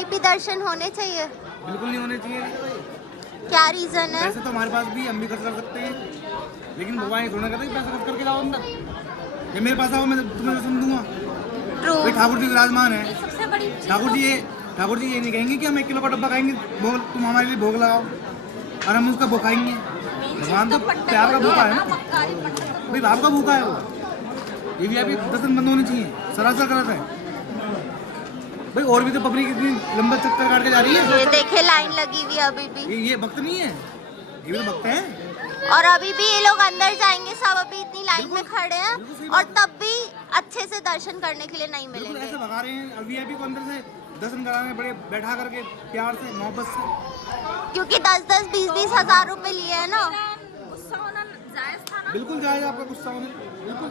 VIP दर्शन होने चाहिए? बिल्कुल नहीं होने चाहिए। क्या रीजन है? पैसे तो हमारे पास भी, हम भी खर्च कर सकते हैं, लेकिन भगवान ये थोड़ा कहते हैं पैसा खर्च करके जाओ अंदर। ये मेरे पास आओ, मैं तुम्हें दर्शन दूंगा। ट्रू। भाई ठाकुर जी विराजमान है, ठाकुर जी ये नहीं कहेंगे कि हम 1 किलो का डब्बा खाएंगे, भोग तुम हमारे लिए भोग लगाओ और हम उसका भोग खाएंगे। भगवान तो प्यार का भूखा है ना भाई, भाव का भूखा है वो। ये भी अभी दर्शन बंद होने चाहिए, सरासर गलत है भाई। और भी तो पब्लिक इतनी लंबा चक्कर काट के जा रही है। ये देखे लाइन लगी हुई अभी भी। ये भक्त नहीं है, ये भी तो भक्त हैं। और अभी भी ये लोग अंदर जाएंगे, सब अभी इतनी लाइन में खड़े हैं और तब भी अच्छे से दर्शन करने के लिए नहीं बिल्कुल मिलेंगे। ऐसे भगा रहे हैं वीआईपी को अंदर से दर्शन कराने, बड़े बैठा करके प्यार से मोहब्बत से, क्योंकि 10-10, 20-20 हजार रुपए लिए है ना। बिल्कुल जायज आपका गुस्सा होने, बिल्कुल।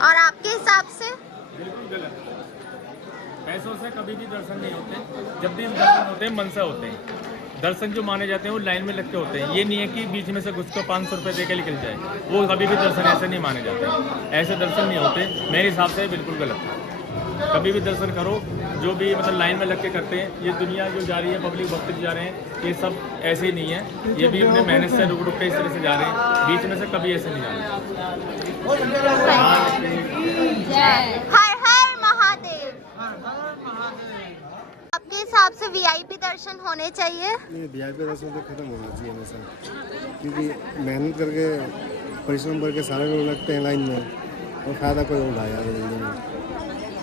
और आपके हिसाब से? बिल्कुल गलत। पैसों से कभी भी दर्शन नहीं होते। जब भी दर्शन होते हैं मन से होते हैं। दर्शन जो माने जाते हैं वो लाइन में लग के होते हैं। ये नहीं है कि बीच में से घुस को 500 रुपये दे के निकल जाए, वो कभी भी दर्शन ऐसे नहीं माने जाते। ऐसे दर्शन नहीं होते, मेरे हिसाब से बिल्कुल गलत है। कभी भी दर्शन करो, जो भी मतलब लाइन में लग के करते हैं। ये दुनिया जो जा रही है, पब्लिक भक्त जा रहे हैं, ये सब ऐसे ही नहीं है। ये भी अपने मेहनत से रुक रुक के इस तरह से जा रहे हैं, बीच में से कभी ऐसे नहीं जा रहे। हर हर महादेव। आपके हिसाब से वीआईपी दर्शन होने चाहिए? ये वीआईपी दर्शन तो खत्म होना चाहिए हमेशा, क्योंकि मेहनत करके परिश्रम करके सारे लोग लगते हैं लाइन में और फायदा कोई उठाया जल्दी में।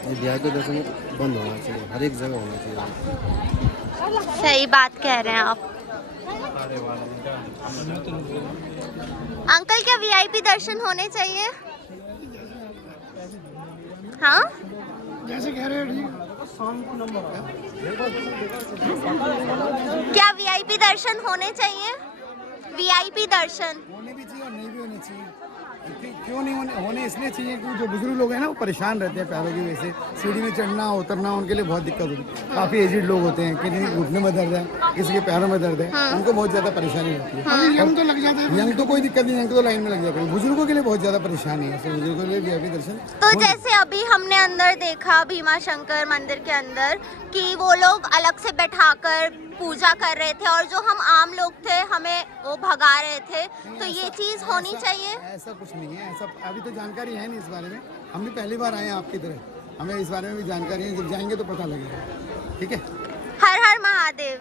ये वीआईपी दर्शन बंद होना चाहिए, हर एक जगह होना चाहिए। सही बात कह रहे हैं आप। अंकल क्या वीआईपी दर्शन होने चाहिए? हाँ, जैसे कह रहे हो क्या वीआईपी दर्शन होने चाहिए? वीआईपी दर्शन होने भी चाहिए और नहीं भी होने चाहिए। क्यों नहीं होने इसलिए चाहिए क्योंकि जो बुजुर्ग लोग हैं ना वो परेशान रहते हैं पैरों की वजह से, सीढ़ी में चढ़ना उतरना उनके लिए बहुत दिक्कत होती है। काफ़ी एजिड लोग होते हैं, किसी के घुटने में दर्द है, किसी के पैरों में दर्द है, उनको बहुत ज़्यादा परेशानी होती है। यंग तो लग जाता है, यंग तो कोई दिक्कत नहीं, यंग तो लाइन में लग जाता है। बुजुर्गों के लिए बहुत ज़्यादा परेशानी है, बुजुर्गों के लिए वीआईपी दर्शन। तो जैसे अभी हमने अंदर देखा भीमा शंकर मंदिर के अंदर कि वो लोग अलग से बैठाकर पूजा कर रहे थे और जो हम आम लोग थे हमें वो भगा रहे थे, तो ये चीज होनी चाहिए? ऐसा कुछ नहीं है, ऐसा अभी तो जानकारी है नहीं इस बारे में। हम भी पहली बार आए हैं आपकी तरह, हमें इस बारे में भी जानकारी है, जब जाएंगे तो पता लगेगा। ठीक है, हर हर महादेव।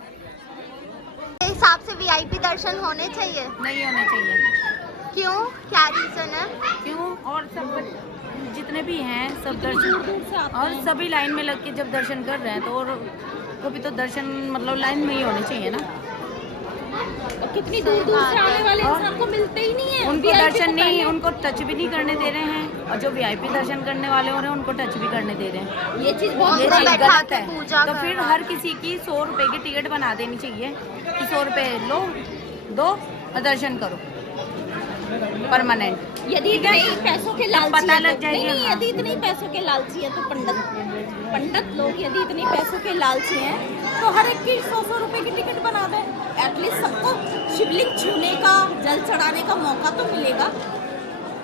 के हिसाब से वीआईपी दर्शन होने चाहिए? नहीं होने चाहिए। क्यों, क्या रीजन है? क्यों? और सब जितने भी हैं सब दर्शन, और सभी लाइन में लग के जब दर्शन कर रहे हैं तो और कभी तो दर्शन मतलब लाइन में ही होने चाहिए ना। कितनी दूर दूर से आने वाले इंसान को मिलते ही नहीं है, उनको दर्शन नहीं, उनको टच भी नहीं करने दे रहे हैं, और जो वीआईपी दर्शन करने वाले हो रहे हैं उनको टच भी करने दे रहे हैं। ये चीज बहुत ये चीज बैठा गलत के है। पूजा तो फिर हर किसी की 100 रुपए की टिकट बना देनी चाहिए कि 100 रुपए लो, दो और दर्शन करो परमानेंट। यदि इतने पैसों के लालची पता है लग तो, जाएगी। नहीं, यदि इतने पैसों के लालची है तो पंडित लोग यदि इतने पैसों के लालची हैं तो हर एक की 100-100 रुपए की टिकट बना दें। एटलीस्ट सबको शिवलिंग छूने का, जल चढ़ाने का मौका तो मिलेगा।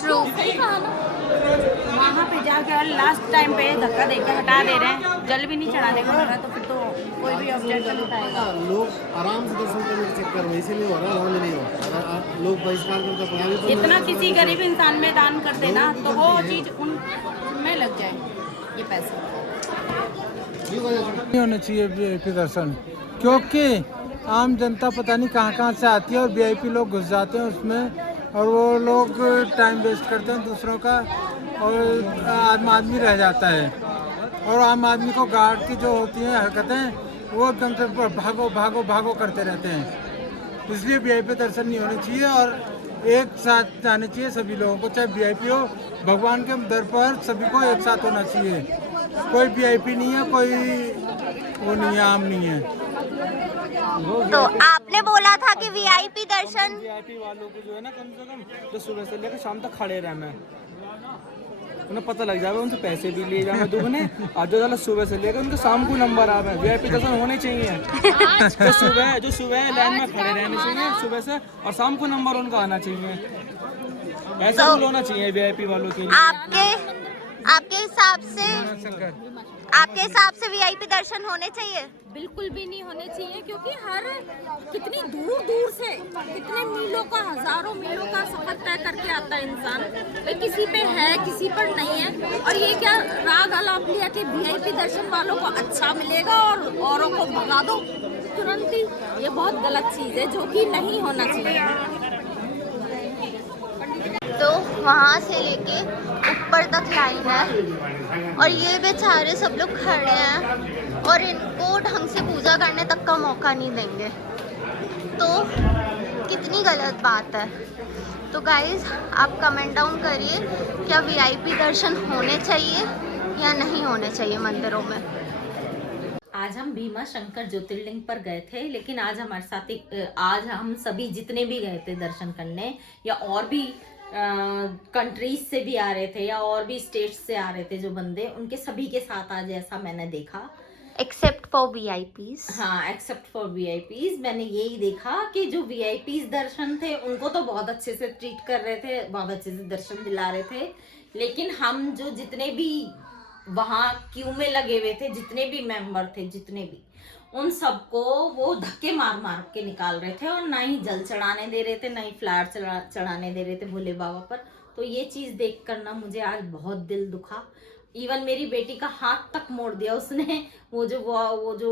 ट्रू। सही कहा ना। वहाँ पे जाके लास्ट टाइम पे धक्का देकर हटा दे रहे हैं, जल भी नहीं चढ़ाने को मिल रहा, तो फिर तो कोई भी ऑब्जेक्शन उठाएगा। लोग आराम से दर्शन करने के चक्कर में इसीलिए हो रहा है, और नहीं हो रहा। अगर लोग बहिष्कार करते तो इतना किसी गरीब इंसान में दान कर देना तो वो चीज़ उनमें लग जाए ये पैसे। नहीं होना चाहिए वीआईपी दर्शन, क्योंकि आम जनता पता नहीं कहाँ से आती है और वीआईपी लोग घुस जाते हैं उसमें, और वो लोग टाइम वेस्ट करते हैं दूसरों का, और आम आदमी रह जाता है। और आम आदमी को गार्ड की जो होती हैं हरकतें वो एकदम से भागो भागो भागो करते रहते हैं। इसलिए वीआईपी दर्शन नहीं होने चाहिए और एक साथ जाने चाहिए सभी लोगों को, चाहे वीआईपी हो, भगवान के दर पर सभी को एक साथ होना चाहिए। कोई वीआईपी नहीं है, कोई वो नहीं है, आम नहीं है। तो आपने बोला था कि वीआईपी दर्शन, वीआईपी वालों को जो है ना कम से कम तो सुबह से लेकर शाम तक खड़े रहना है, उन्हें पता लग जाएगा, उनसे पैसे भी ले जाएंगे दुगने, और जो ज़्यादा सुबह से लेकर उनके शाम को नंबर आ रहा है। वीआईपी दर्शन होने चाहिए, जो सुबह लाइन में खड़े रहने चाहिए सुबह से, और शाम को नंबर उनका आना चाहिए। ऐसा रूल होना चाहिए वीआईपी वालों के लिए। आपके हिसाब से आपके हिसाब से वीआईपी दर्शन होने चाहिए? बिल्कुल भी नहीं होने चाहिए, क्योंकि हर कितनी दूर दूर से कितने मीलों का, हजारों मीलों का सफर तय करके आता है इंसान। भाई किसी पे है, किसी पर नहीं है। और ये क्या राग अलाप लिया कि वीआईपी दर्शन वालों को अच्छा मिलेगा और औरों को भगा दो तुरंत ही। ये बहुत गलत चीज है, जो कि नहीं होना चाहिए। तो वहाँ से लेके ऊपर तक लाइन है और ये बेचारे सब लोग खड़े हैं और इनको ढंग से पूजा करने तक का मौका नहीं देंगे, तो कितनी गलत बात है। तो गाइज आप कमेंट डाउन करिए, क्या वीआईपी दर्शन होने चाहिए या नहीं होने चाहिए मंदिरों में। आज हम भीमा शंकर ज्योतिर्लिंग पर गए थे, लेकिन आज हमारे साथ आज हम सभी जितने भी गए थे दर्शन करने, या और भी कंट्रीज से भी आ रहे थे या और भी स्टेट्स से आ रहे थे जो बंदे, उनके सभी के साथ आज ऐसा मैंने देखा। Except for VIPs. हाँ, एक्सेप्ट फॉर वीआईपीज। मैंने यही देखा कि जो वीआईपीज दर्शन थे उनको तो बहुत अच्छे से ट्रीट कर रहे थे, बहुत अच्छे से दर्शन दिला रहे थे, लेकिन हम जो जितने भी वहाँ क्यू में लगे हुए थे, जितने भी मेंबर थे, जितने भी, उन सबको वो धक्के मार मार के निकाल रहे थे और ना ही जल चढ़ाने दे रहे थे, ना ही फ्लावर चढ़ाने दे रहे थे भोले बाबा पर। तो ये चीज देख कर ना मुझे आज बहुत दिल दुखा। इवन मेरी बेटी का हाथ तक मोड़ दिया उसने, वो जो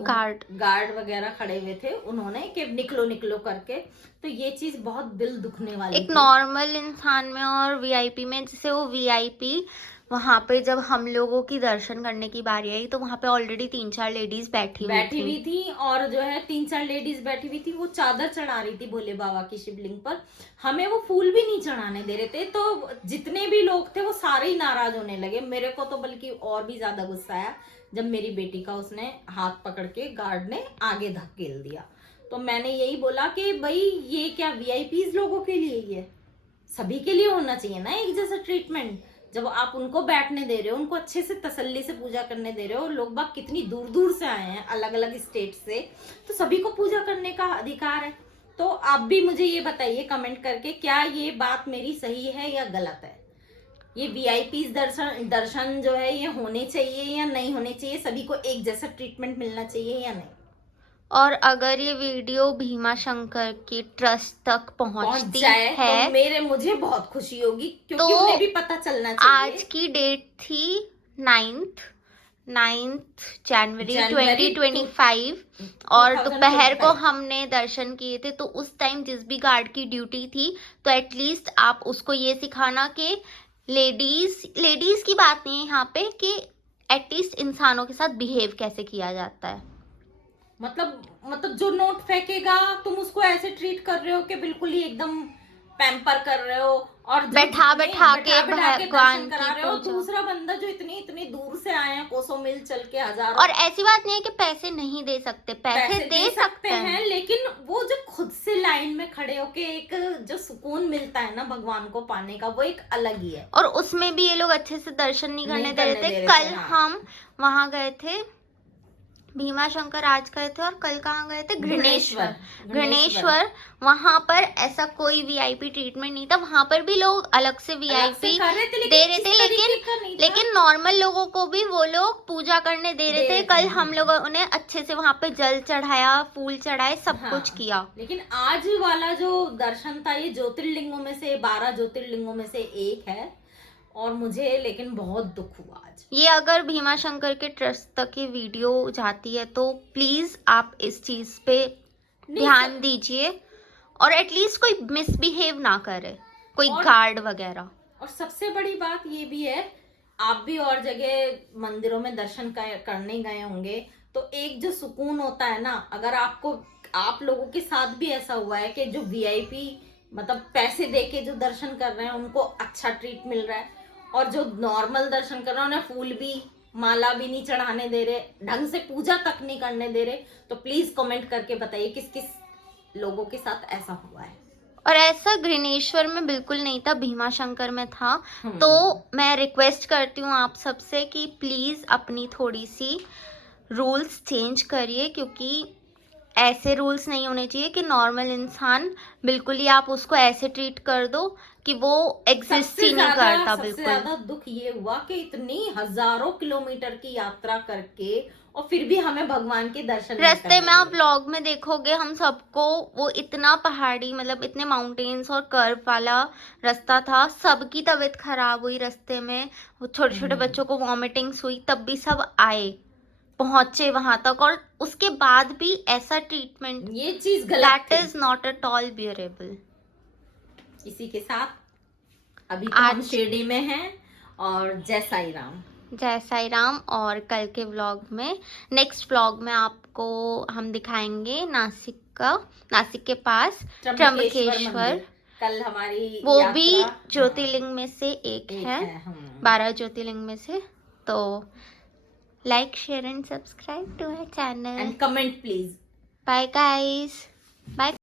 गार्ड वगैरह खड़े हुए थे उन्होंने, कि निकलो निकलो करके। तो ये चीज बहुत दिल दुखने वाली एक नॉर्मल इंसान में और वीआईपी में, जैसे वो वीआईपी वहाँ पे जब हम लोगों की दर्शन करने की बारी आई तो वहाँ पे ऑलरेडी 3-4 लेडीज बैठी हुई थी और जो है 3-4 लेडीज बैठी हुई थी, वो चादर चढ़ा रही थी भोले बाबा की शिवलिंग पर। हमें वो फूल भी नहीं चढ़ाने दे रहे थे, तो जितने भी लोग थे वो सारे ही नाराज होने लगे। मेरे को तो बल्कि और भी ज्यादा गुस्सा आया जब मेरी बेटी का उसने हाथ पकड़ के गार्ड ने आगे धकेल दिया। तो मैंने यही बोला कि भाई ये क्या वीआईपीज लोगों के लिए ही है? सभी के लिए होना चाहिए ना एक जैसा ट्रीटमेंट। जब आप उनको बैठने दे रहे हो, उनको अच्छे से तसल्ली से पूजा करने दे रहे हो, लोग बाग कितनी दूर दूर से आए हैं अलग अलग स्टेट से, तो सभी को पूजा करने का अधिकार है। तो आप भी मुझे ये बताइए कमेंट करके, क्या ये बात मेरी सही है या गलत है? ये वीआईपीज दर्शन जो है ये होने चाहिए या नहीं होने चाहिए? सभी को एक जैसा ट्रीटमेंट मिलना चाहिए या नहीं? और अगर ये वीडियो भीमा शंकर के ट्रस्ट तक पहुंचती है तो मुझे बहुत खुशी होगी, क्योंकि तो उन्हें भी पता चलना चाहिए। आज की डेट थी 9th जनवरी 2025 और दोपहर को हमने दर्शन किए थे। तो उस टाइम जिस भी गार्ड की ड्यूटी थी, तो एटलीस्ट आप उसको ये सिखाना कि लेडीज की बात नहीं है यहाँ पे, कि एटलीस्ट इंसानों के साथ बिहेव कैसे किया जाता है। मतलब जो नोट फेंकेगा तुम उसको ऐसे ट्रीट कर रहे हो कि बिल्कुल ही एकदम पैम्पर कर रहे हो, और बैठा के भगवान करा रहे हो। दूसरा बंदा जो इतनी दूर से आए हैं, कोसों मील चल के, हजारों, और ऐसी बात नहीं है कि पैसे नहीं दे सकते, पैसे दे सकते हैं, लेकिन वो जो खुद से लाइन में खड़े होके एक जो सुकून मिलता है ना भगवान को पाने का, वो एक अलग ही है। और उसमें भी ये लोग अच्छे से दर्शन नहीं करने दे रहे थे। कल हम वहां गए थे भीमा शंकर, आज गए थे, और कल कहाँ गए थे? घृणेश्वर। वहां पर ऐसा कोई वीआईपी ट्रीटमेंट नहीं था। वहां पर भी लोग अलग से वीआईपी दे रहे थे, लेकिन नॉर्मल लोगों को भी वो लोग पूजा करने दे रहे थे। कल हम लोगों ने अच्छे से वहां पे जल चढ़ाया, फूल चढ़ाए, सब कुछ किया। लेकिन आज वाला जो दर्शन था, ये ज्योतिर्लिंगों में से 12 ज्योतिर्लिंगों में से एक है, और मुझे लेकिन बहुत दुख हुआ आज। ये अगर भीमा शंकर के ट्रस्ट तक ये वीडियो जाती है तो प्लीज आप इस चीज पे ध्यान दीजिए, और एटलीस्ट कोई मिसबिहेव ना करे, कोई गार्ड वगैरह। और सबसे बड़ी बात ये भी है, आप भी और जगह मंदिरों में दर्शन करने गए होंगे, तो एक जो सुकून होता है ना, अगर आप लोगों के साथ भी ऐसा हुआ है कि जो वीआईपी मतलब पैसे देके जो दर्शन कर रहे हैं उनको अच्छा ट्रीट मिल रहा है, और जो नॉर्मल दर्शन कर रहे हैं उन्हें फूल भी, माला भी नहीं चढ़ाने दे रहे, ढंग से पूजा तक नहीं करने दे रहे, तो प्लीज कमेंट करके बताइए किस किस लोगों के साथ ऐसा हुआ है। और ऐसा घृणेश्वर में बिल्कुल नहीं था, भीमा शंकर में था। तो मैं रिक्वेस्ट करती हूँ आप सबसे कि प्लीज अपनी थोड़ी सी रूल्स चेंज करिए, क्योंकि ऐसे रूल्स नहीं होने चाहिए कि नॉर्मल इंसान बिल्कुल ही आप उसको ऐसे ट्रीट कर दो कि वो एग्जिस्ट ही नहीं करता सबसे बिल्कुल। ज्यादा दुख ये हुआ कि इतनी हजारों किलोमीटर की यात्रा करके और फिर भी हमें भगवान के दर्शन नहीं रास्ते करने में आप मिले। व्लॉग में देखोगे हम सबको वो इतना पहाड़ी मतलब इतने माउंटेन्स और कर्व वाला रास्ता था, सबकी तबीयत खराब हुई रास्ते में, वो छोटे छोटे बच्चों को वॉमिटिंग्स हुई, तब भी सब आए पहुंचे वहां तक, और उसके बाद भी ऐसा ट्रीटमेंट, ये चीज गलत दैट थी। Is not at all bearable. इसी के साथ अभी तो हम आज- शिरडी में हैं और जय साई राम। जय साई राम। और कल के व्लॉग में, नेक्स्ट व्लॉग में आपको हम दिखाएंगे नासिक का, नासिक के पास त्र्यंबकेश्वर, मंदिर। कल हमारी वो यात्रा, भी हाँ, ज्योतिर्लिंग में से एक है, 12 ज्योतिर्लिंग में से। तो like share and subscribe to our channel. And comment please. Bye guys, bye.